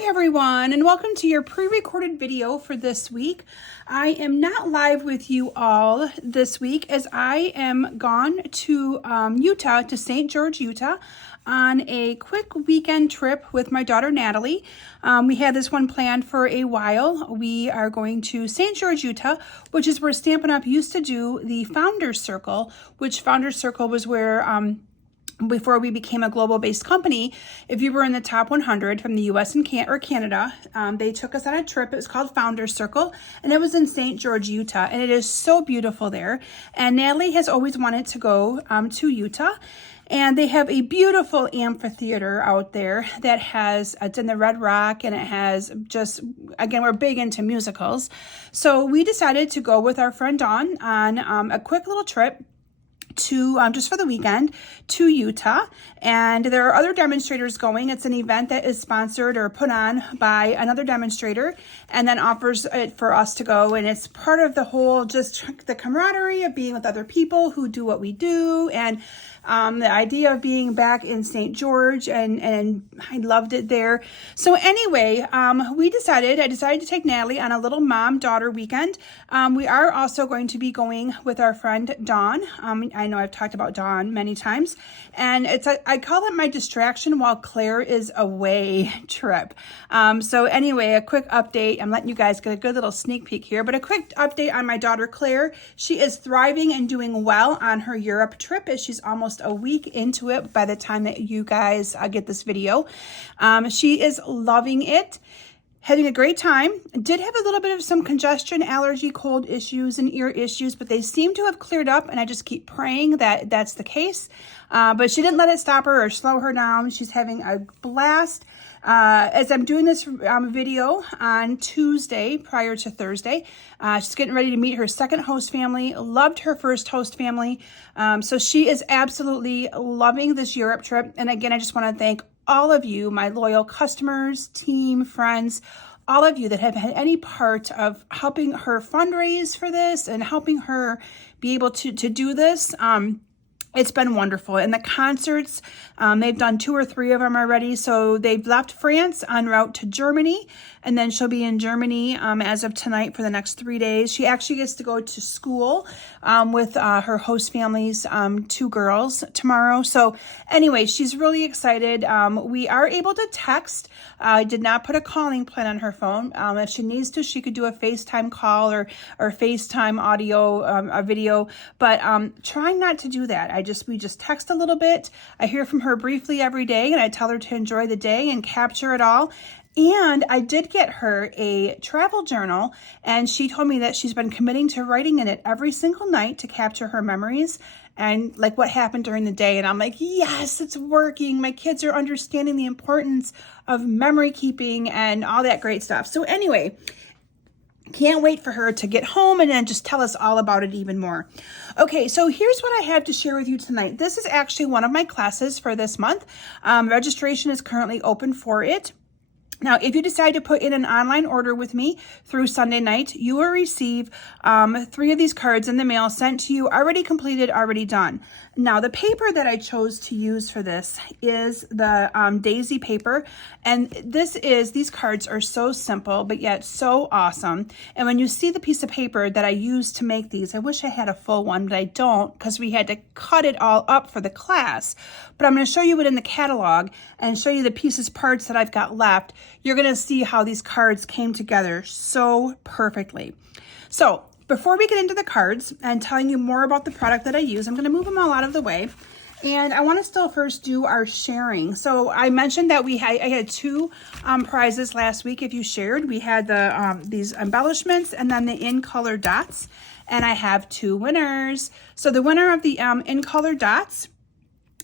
Hi everyone, and welcome to your pre-recorded video for this week. I am not live with you all this week as I am gone to Utah, to St. George, Utah, on a quick weekend trip with my daughter Natalie. We had this one planned for a while. We are going to St. George, Utah, which is where Stampin' Up! Used to do the Founders Circle, which Founders Circle was where before we became a global-based company, if you were in the top 100 from the US and Canada, they took us on a trip. It was called Founders Circle, and it was in St. George, Utah, and it is so beautiful there. And Natalie has always wanted to go to Utah, and they have a beautiful amphitheater out there that has, it's in the Red Rock, and it has just, again, we're big into musicals. So we decided to go with our friend Dawn on a quick little trip to just for the weekend to Utah, and there are other demonstrators going. It's an event that is sponsored or put on by another demonstrator and then offers it for us to go, and it's part of the whole, just the camaraderie of being with other people who do what we do, and the idea of being back in St. George, and I loved it there. So anyway, I decided to take Natalie on a little mom-daughter weekend. We are also going to be going with our friend Dawn. I know I've talked about Dawn many times, and I call it my distraction while Claire is away trip. So anyway, a quick update. I'm letting you guys get a good little sneak peek here, but a quick update on my daughter Claire. She is thriving and doing well on her Europe trip, as she's almost a week into it by the time that you guys get this video. She is loving it, having a great time. Did have a little bit of some congestion, allergy, cold issues, and ear issues, but they seem to have cleared up, and I just keep praying that that's the case. But she didn't let it stop her or slow her down. She's having a blast. As I'm doing this video on Tuesday prior to Thursday, she's getting ready to meet her second host family. Loved her first host family. So she is absolutely loving this Europe trip. And again, I just want to thank all of you, my loyal customers, team, friends, all of you that have had any part of helping her fundraise for this and helping her be able to do this. It's been wonderful. And the concerts, they've done 2 or 3 of them already. So they've left France en route to Germany, and then she'll be in Germany as of tonight for the next 3 days. She actually gets to go to school with her host family's 2 girls tomorrow. So anyway, she's really excited. We are able to text. I did not put a calling plan on her phone. If she needs to, she could do a FaceTime call or FaceTime audio, a video, but trying not to do that. We just text a little bit. I hear from her briefly every day, and I tell her to enjoy the day and capture it all. And I did get her a travel journal, and she told me that she's been committing to writing in it every single night to capture her memories and like what happened during the day. And I'm like, yes, it's working. My kids are understanding the importance of memory keeping and all that great stuff. So anyway, can't wait for her to get home and then just tell us all about it even more. Okay, so here's what I have to share with you tonight. This is actually one of my classes for this month. Registration is currently open for it. Now, if you decide to put in an online order with me through Sunday night, you will receive 3 of these cards in the mail sent to you, already completed, already done. Now, the paper that I chose to use for this is the Daisy paper. And these cards are so simple, but yet so awesome. And when you see the piece of paper that I used to make these, I wish I had a full one, but I don't, because we had to cut it all up for the class. But I'm going to show you it in the catalog and show you the parts that I've got left. You're going to see how these cards came together so perfectly. So before we get into the cards and telling you more about the product that I use, I'm going to move them all out of the way. And I want to still first do our sharing. So I mentioned that I had 2 prizes last week. If you shared, we had these embellishments and then the in-color dots. And I have 2 winners. So the winner of the in-color dots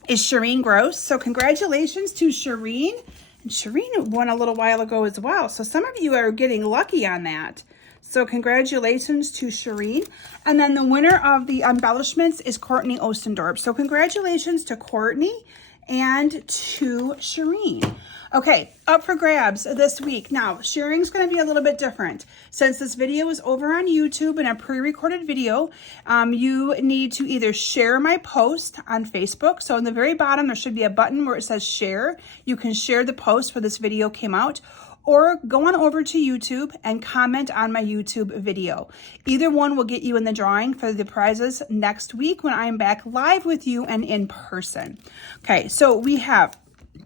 is Shireen Gross. So congratulations to Shireen. And Shireen won a little while ago as well. So some of you are getting lucky on that. So congratulations to Shireen. And then the winner of the embellishments is Courtney Ostendorp. So congratulations to Courtney and to Shireen. Okay, up for grabs this week. Now, sharing's going to be a little bit different. Since this video is over on YouTube and a pre-recorded video, you need to either share my post on Facebook. So in the very bottom, there should be a button where it says share. You can share the post where this video came out. or go on over to YouTube and comment on my YouTube video. Either one will get you in the drawing for the prizes next week when I'm back live with you and in person. Okay, so we have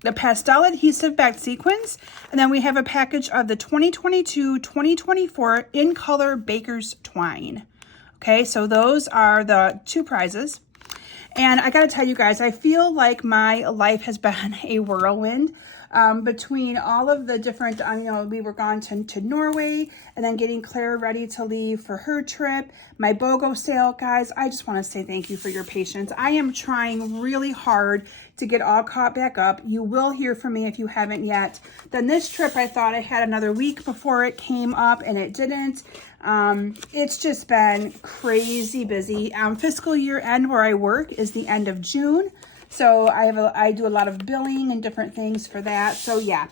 the pastel adhesive backed sequins, and then we have a package of the 2022-2024 in color baker's twine. Okay, so those are the two prizes. And I gotta tell you guys, I feel like my life has been a whirlwind. Between all of the different, we were gone to Norway, and then getting Claire ready to leave for her trip, my BOGO sale, guys, I just want to say thank you for your patience. I am trying really hard to get all caught back up. You will hear from me if you haven't yet. Then this trip, I thought I had another week before it came up, and it didn't. It's just been crazy busy. Fiscal year end where I work is the end of June. So I do a lot of billing and different things for that. So yeah,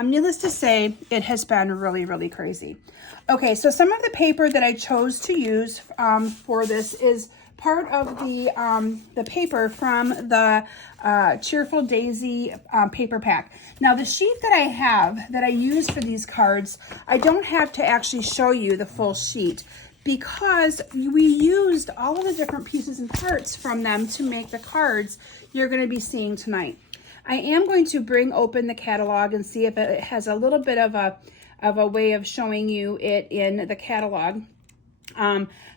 needless to say, it has been really, really crazy. Okay, so some of the paper that I chose to use for this is part of the paper from the Cheerful Daisy paper pack. Now the sheet that I have that I use for these cards, I don't have to actually show you the full sheet, because we used all of the different pieces and parts from them to make the cards you're going to be seeing tonight. I am going to bring open the catalog and see if it has a little bit of a way of showing you it in the catalog.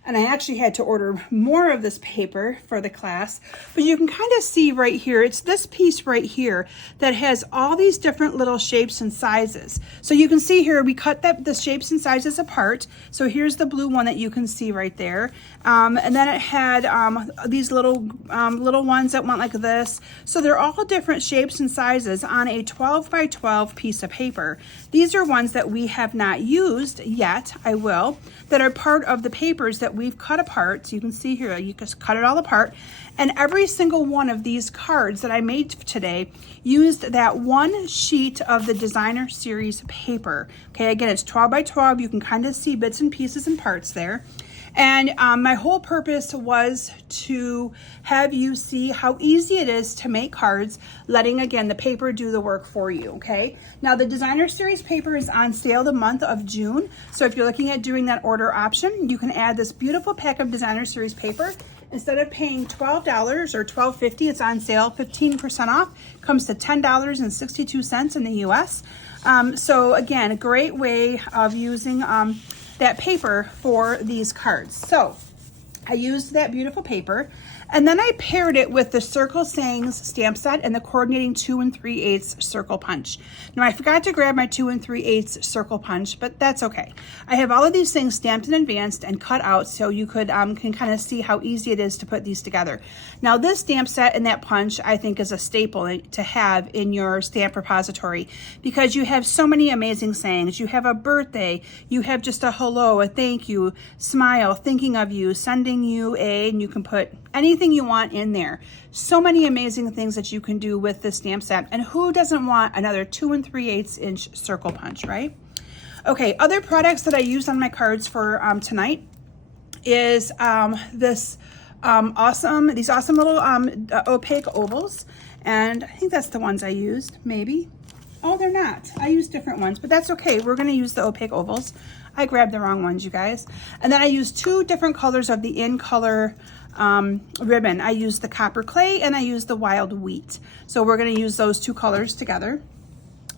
And I actually had to order more of this paper for the class, but you can kind of see right here, it's this piece right here that has all these different little shapes and sizes. So you can see here, we cut the shapes and sizes apart. So here's the blue one that you can see right there. And then it had these little ones that went like this. So they're all different shapes and sizes on a 12 by 12 piece of paper. These are ones that we have not used yet, I will, that are part of the papers that we've cut apart. So you can see here, you just cut it all apart. And every single one of these cards that I made today used that one sheet of the designer series paper. Okay, again, it's 12 by 12. You can kind of see bits and pieces and parts there. And my whole purpose was to have you see how easy it is to make cards, letting, again, the paper do the work for you, okay? Now, the designer series paper is on sale the month of June. So if you're looking at doing that order option, you can add this beautiful pack of designer series paper. Instead of paying $12 or $12.50, it's on sale, 15% off. Comes to $10.62 in the US. So again, a great way of using that paper for these cards. So I used that beautiful paper, and then I paired it with the Circle Sayings stamp set and the coordinating 2 3/8 circle punch. Now I forgot to grab my 2 3/8 circle punch, but that's okay. I have all of these things stamped in advance and cut out so you could can kind of see how easy it is to put these together. Now this stamp set and that punch I think is a staple to have in your stamp repository, because you have so many amazing sayings. You have a birthday, you have just a hello, a thank you, smile, thinking of you, sending you and you can put anything you want in there. So many amazing things that you can do with this stamp set. And who doesn't want another 2 3/8 inch circle punch, right? Okay, other products that I used on my cards for tonight is these awesome little opaque ovals. And I think that's the ones I used, maybe. Oh, they're not. I used different ones, but that's okay. We're going to use the opaque ovals. I grabbed the wrong ones, you guys. And then I used 2 different colors of the in color ribbon. I used the copper clay and I used the wild wheat. So we're going to use those 2 colors together.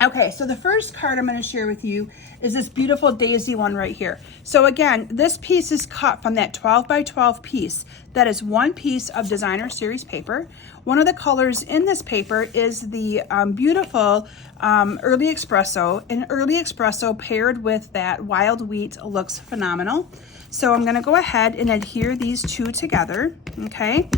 Okay, so the first card I'm going to share with you is this beautiful daisy one right here. So again, this piece is cut from that 12 by 12 piece. That is one piece of designer series paper. One of the colors in this paper is the beautiful early espresso. And early espresso paired with that wild wheat looks phenomenal. So I'm going to go ahead and adhere these 2 together, okay?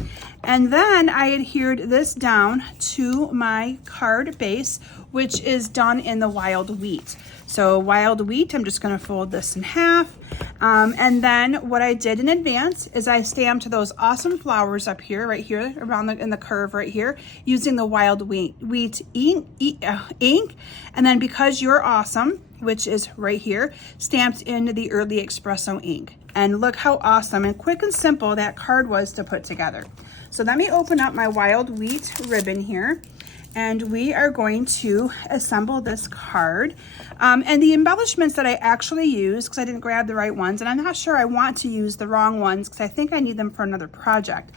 And then I adhered this down to my card base, which is done in the wild wheat. So wild wheat, I'm just going to fold this in half. And then what I did in advance is I stamped those awesome flowers up here, right here, around in the curve right here, using the wild wheat ink. And then Because You're Awesome, which is right here, stamped in the early espresso ink. And look how awesome and quick and simple that card was to put together. So let me open up my wild wheat ribbon here. and we are going to assemble this card. And the embellishments that I actually use, because I didn't grab the right ones, and I'm not sure I want to use the wrong ones because I think I need them for another project.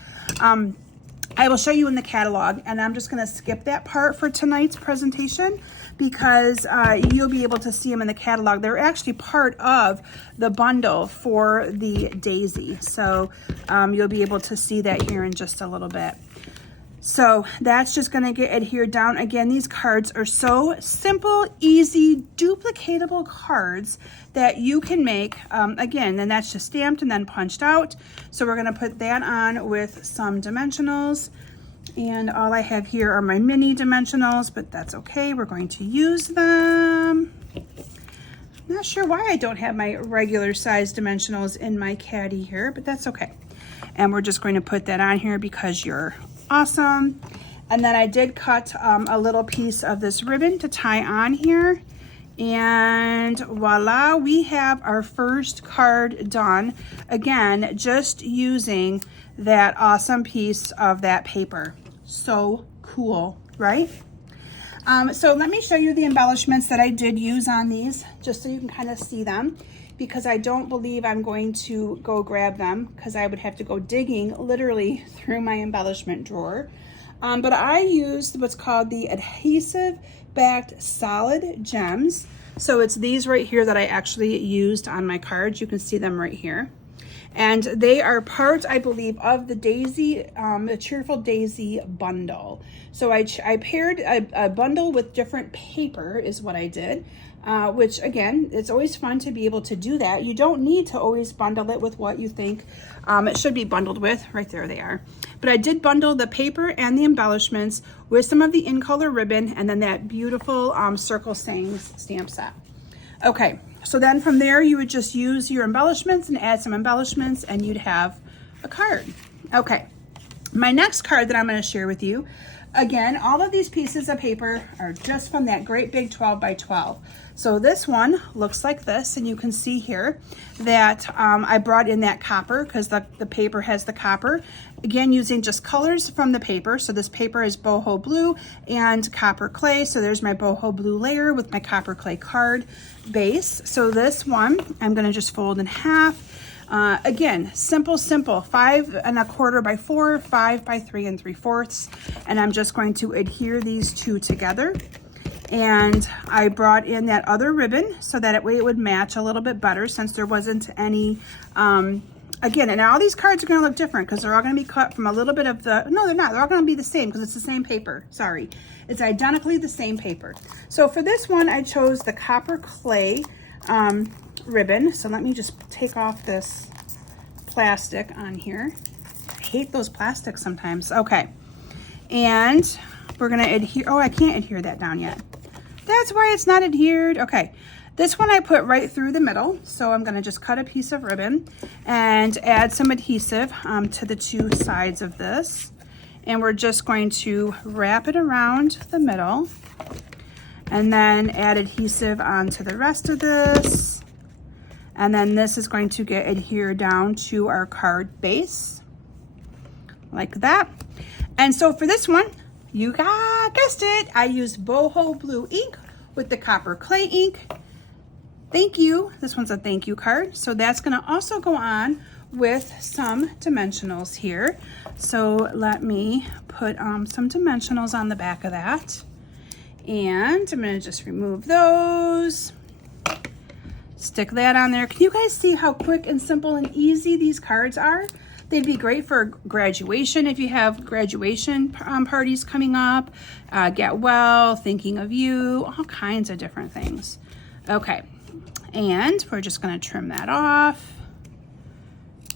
I will show you in the catalog, and I'm just going to skip that part for tonight's presentation because you'll be able to see them in the catalog. They're actually part of the bundle for the daisy, so you'll be able to see that here in just a little bit. So that's just going to get adhered down. Again, these cards are so simple, easy, duplicatable cards that you can make. Again, and that's just stamped and then punched out. So we're going to put that on with some dimensionals. And all I have here are my mini dimensionals, but that's okay. We're going to use them. I'm not sure why I don't have my regular size dimensionals in my caddy here, but that's okay. And we're just going to put that on here because you're awesome. And then I did cut a little piece of this ribbon to tie on here, and voila, we have our first card done. Again, just using that awesome piece of that paper. So cool, right? So let me show you the embellishments that I did use on these, just so you can kind of see them, because I don't believe I'm going to go grab them because I would have to go digging literally through my embellishment drawer. But I used what's called the adhesive backed solid gems. So it's these right here that I actually used on my cards. You can see them right here. And they are part, I believe, of the Daisy, the Cheerful Daisy bundle. So I paired a bundle with different paper is what I did. Which again, it's always fun to be able to do that. You don't need to always bundle it with what you think it should be bundled with. Right there they are. But I did bundle the paper and the embellishments with some of the in color ribbon and then that beautiful circle sayings stamp set. Okay, so then from there you would just use your embellishments and add some embellishments and you'd have a card. Okay, my next card that I'm going to share with you, again, all of these pieces of paper are just from that great big 12 by 12. So this one looks like this, and you can see here that I brought in that copper because the paper has the copper. Again, using just colors from the paper. So this paper is boho blue and copper clay. So there's my boho blue layer with my copper clay card base. So this one, I'm gonna just fold in half. Again, simple, 5 1/4 by 4, 5 by 3 3/4. And I'm just going to adhere these two together. And I brought in that other ribbon so that way it would match a little bit better since there wasn't any, again, and all these cards are going to look different because they're all going to be cut from a little bit of the, no, they're not. They're all going to be the same because it's the same paper. Sorry. It's identically the same paper. So for this one, I chose the copper clay ribbon. So let me just take off this plastic on here. I hate those plastics sometimes. Okay. And we're going to adhere. Oh, I can't adhere that down yet. That's why it's not adhered. Okay. This one I put right through the middle. So I'm going to just cut a piece of ribbon and add some adhesive to the two sides of this. And we're just going to wrap it around the middle and then add adhesive onto the rest of this. And then this is going to get adhered down to our card base like that. And so for this one, you guessed it, I used boho blue ink with the copper clay ink. Thank you. This one's a thank you card. So that's going to also go on with some dimensionals here. So let me put some dimensionals on the back of that. And I'm going to just remove those. Stick that on there. Can you guys see how quick and simple and easy these cards are? They'd be great for graduation if you have graduation parties coming up, get well, thinking of you, all kinds of different things. Okay, and we're just going to trim that off,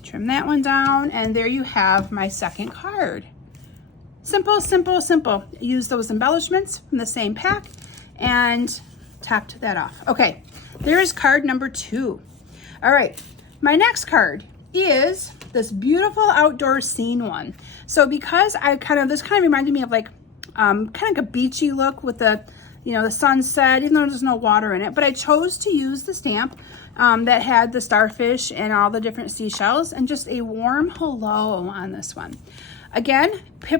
trim that one down, and there you have my second card. Simple, simple, simple. Use those embellishments from the same pack and tapped that off. Okay, there's card number 2. All right, my next card is this beautiful outdoor scene one. So because this kind of reminded me of like kind of like a beachy look with the, you know, the sunset, even though there's no water in it, but I chose to use the stamp that had the starfish and all the different seashells and just a warm hello on this one. Again,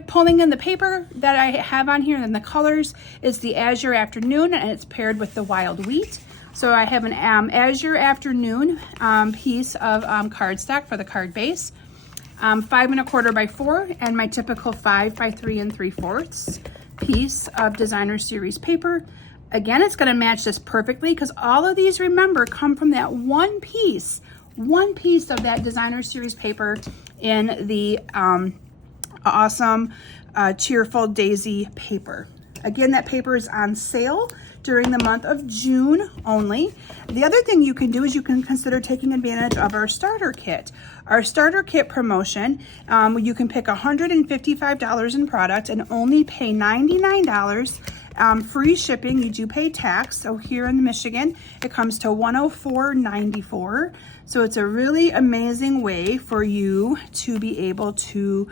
pulling in the paper that I have on here and the colors is the Azure Afternoon, and it's paired with the Wild Wheat. So I have an Azure Afternoon piece of cardstock for the card base, 5 1/4 by 4, and my typical 5 by 3 3/4 piece of Designer Series paper. Again, it's going to match this perfectly because all of these, remember, come from that one piece of that Designer Series paper in the awesome Cheerful Daisy paper. Again, that paper is on sale during the month of June only. The other thing you can do is you can consider taking advantage of our starter kit. Our starter kit promotion, you can pick $155 in product and only pay $99. Free shipping, you do pay tax. So here in Michigan, it comes to $104.94. So it's a really amazing way for you to be able to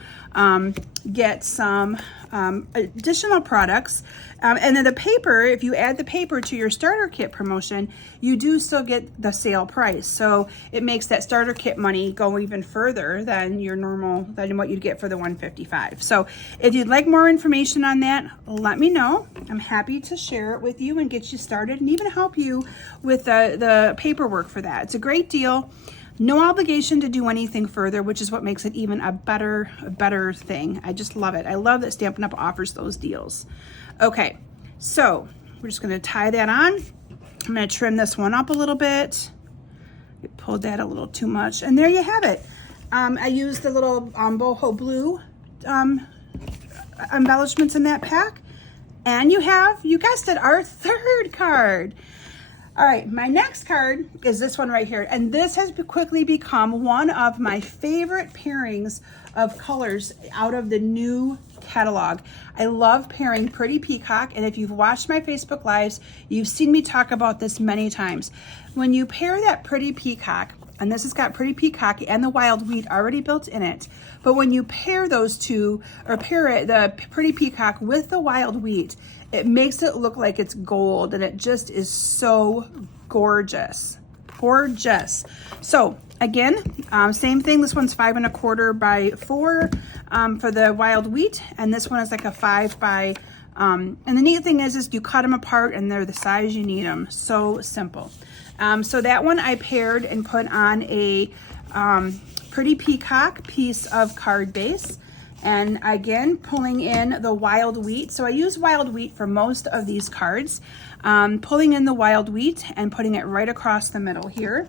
get some additional products. And then the paper, if you add the paper to your starter kit promotion, you do still get the sale price. So it makes that starter kit money go even further than your normal, than what you'd get for the $155. So if you'd like more information on that, let me know. I'm happy to share it with you and get you started and even help you with the paperwork for that. It's a great deal. No obligation to do anything further, which is what makes it even a better thing. I just love it. I love that Stampin' Up! Offers those deals. Okay, so we're just gonna tie that on. I'm gonna trim this one up a little bit. I pulled that a little too much, and there you have it. I used the little boho blue embellishments in that pack, and you guessed it, our third card. All right, my next card is this one right here, and this has quickly become one of my favorite pairings of colors out of the new catalog. I love pairing Pretty Peacock, and if you've watched my Facebook Lives, you've seen me talk about this many times. When you pair that Pretty Peacock, and this has got Pretty Peacock and the Wild Wheat already built in it, but when you pair those two, or pair it, the Pretty Peacock with the Wild Wheat, it makes it look like it's gold, and it just is so gorgeous. Gorgeous. So again, same thing. This one's 5 1/4 by 4 for the Wild Wheat, and this one is like a 5 by. And the neat thing is you cut them apart, and they're the size you need them. So simple. So that one I paired and put on a Pretty Peacock piece of card base. And again, pulling in the Wild Wheat. So I use Wild Wheat for most of these cards. Pulling in the Wild Wheat and putting it right across the middle here.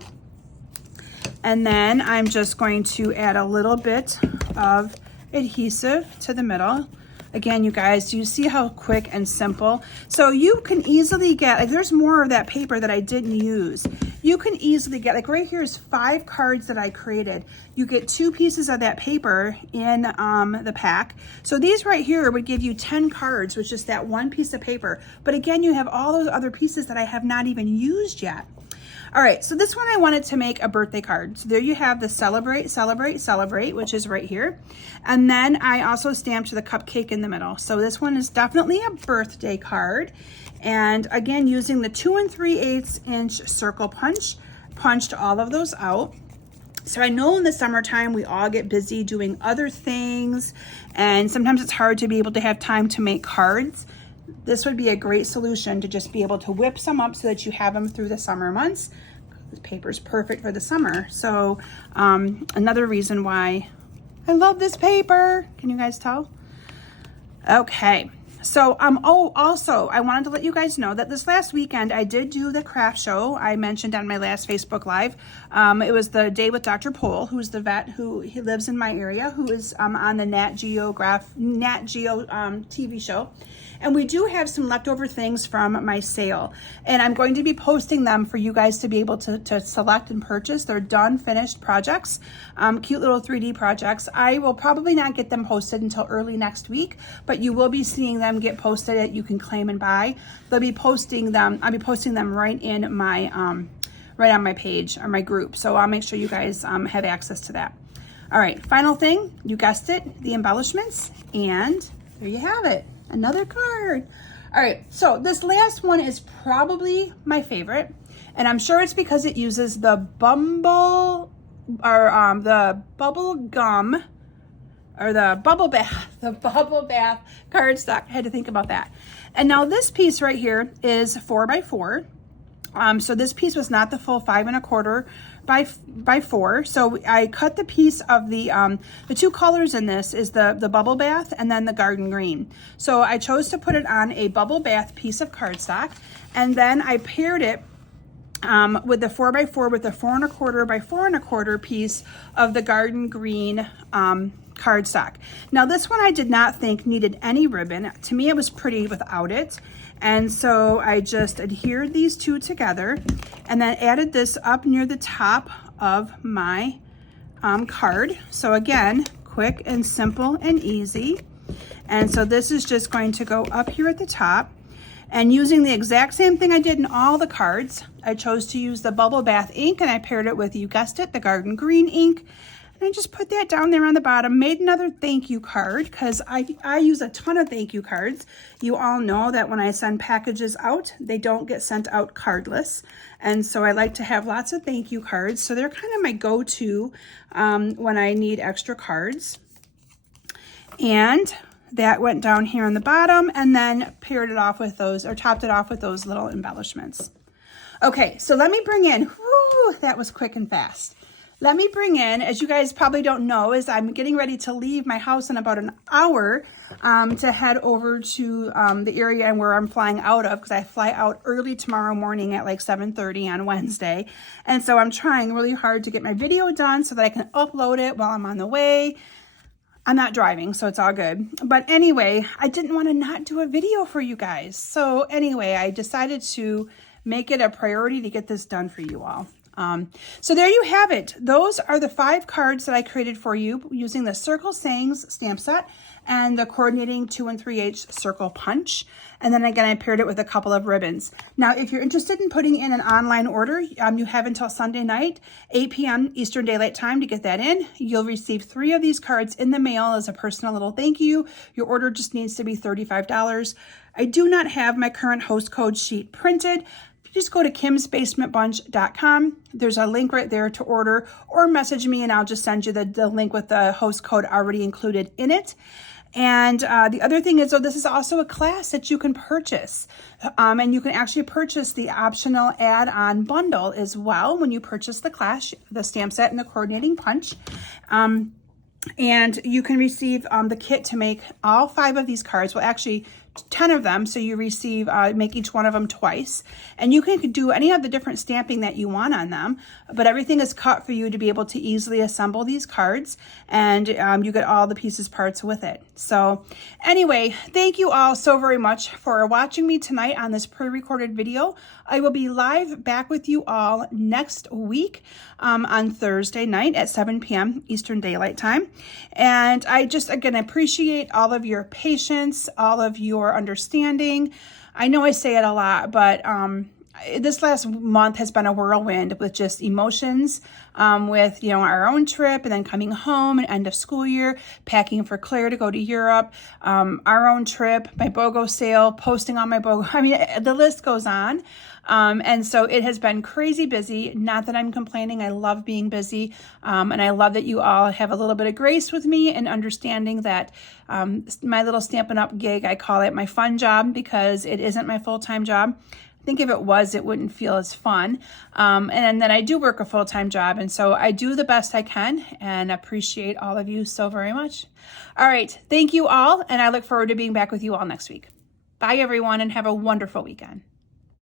And then I'm just going to add a little bit of adhesive to the middle. Again, you guys, you see how quick and simple. So you can easily get, like there's more of that paper that I didn't use. You can easily get, like right here is 5 cards that I created. You get 2 pieces of that paper in the pack. So these right here would give you 10 cards with just that one piece of paper. But again, you have all those other pieces that I have not even used yet. All right, so this one I wanted to make a birthday card. So there you have the Celebrate, Celebrate, Celebrate, which is right here. And then I also stamped the cupcake in the middle. So this one is definitely a birthday card. And again, using the 2 3/8 inch circle punch, punched all of those out. So I know in the summertime, we all get busy doing other things, and sometimes it's hard to be able to have time to make cards. This would be a great solution to just be able to whip some up so that you have them through the summer months. This paper is perfect for the summer. So another reason why I love this paper. Can you guys tell? Okay. So, also, I wanted to let you guys know that this last weekend, I did do the craft show I mentioned on my last Facebook Live. It was the day with Dr. Pohl, who's the vet he lives in my area, who is on the Nat Geo TV show. And we do have some leftover things from my sale, and I'm going to be posting them for you guys to be able to select and purchase. They're done, finished projects, cute little 3D projects. I will probably not get them posted until early next week, but you will be seeing them get posted. You can claim and buy. They'll be posting them. I'll be posting them right in my right on my page or my group. So I'll make sure you guys have access to that. All right, final thing, you guessed it, the embellishments, and there you have it. Another card. All right, so this last one is probably my favorite, and I'm sure it's because it uses the bubble gum or the bubble bath, cardstock. I had to think about that. And now this piece right here is 4x4. So this piece was not the full 5 1/4 by 4. So I cut the piece of the two colors in this is the bubble bath and then the garden green. So I chose to put it on a bubble bath piece of cardstock, and then I paired it with the 4x4 with the 4 1/4 by 4 1/4 piece of the garden green cardstock. Now this one I did not think needed any ribbon. To me it was pretty without it. And so I just adhered these two together and then added this up near the top of my card. So again, quick and simple and easy. And so this is just going to go up here at the top. And using the exact same thing I did in all the cards, I chose to use the Bubble Bath ink, and I paired it with, you guessed it, the Garden Green ink. And I just put that down there on the bottom, made another thank you card, because I use a ton of thank you cards. You all know that when I send packages out, they don't get sent out cardless. And so I like to have lots of thank you cards. So they're kind of my go-to when I need extra cards. And that went down here on the bottom, and then paired it off with those, or topped it off with those little embellishments. Okay, so let me bring in, whoo, that was quick and fast. Let me bring in, as you guys probably don't know, is I'm getting ready to leave my house in about an hour to head over to the area where I'm flying out of, because I fly out early tomorrow morning at like 7:30 on Wednesday. And so I'm trying really hard to get my video done so that I can upload it while I'm on the way. I'm not driving, so it's all good. But anyway, I didn't want to not do a video for you guys. So anyway, I decided to make it a priority to get this done for you all. So there you have it. Those are the 5 cards that I created for you using the Circle Sayings stamp set and the coordinating 2 3/8 circle punch. And then again, I paired it with a couple of ribbons. Now, if you're interested in putting in an online order, you have until Sunday night, 8 p.m. Eastern Daylight Time to get that in. You'll receive 3 of these cards in the mail as a personal little thank you. Your order just needs to be $35. I do not have my current host code sheet printed. Just go to kimsbasementbunch.com. There's a link right there to order, or message me and I'll just send you the link with the host code already included in it. And the other thing is, this is also a class that you can purchase. And you can actually purchase the optional add-on bundle as well when you purchase the class, the stamp set and the coordinating punch. And you can receive the kit to make all 5 of these cards. Well, actually 10 of them, so you receive, make each one of them twice. And you can do any of the different stamping that you want on them, but everything is cut for you to be able to easily assemble these cards, and you get all the pieces parts with it. So anyway, thank you all so very much for watching me tonight on this pre-recorded video. I will be live back with you all next week on Thursday night at 7 p.m. Eastern Daylight Time. And I just, again, appreciate all of your patience, all of your understanding. I know I say it a lot, but this last month has been a whirlwind with just emotions, with, our own trip and then coming home and end of school year, packing for Claire to go to Europe, our own trip, my BOGO sale, posting on my BOGO. I mean, the list goes on. And so it has been crazy busy. Not that I'm complaining. I love being busy. And I love that you all have a little bit of grace with me and understanding that my little Stampin' Up! Gig, I call it my fun job because it isn't my full-time job. I think if it was, it wouldn't feel as fun. And then I do work a full-time job. And so I do the best I can and appreciate all of you so very much. All right. Thank you all. And I look forward to being back with you all next week. Bye, everyone, and have a wonderful weekend.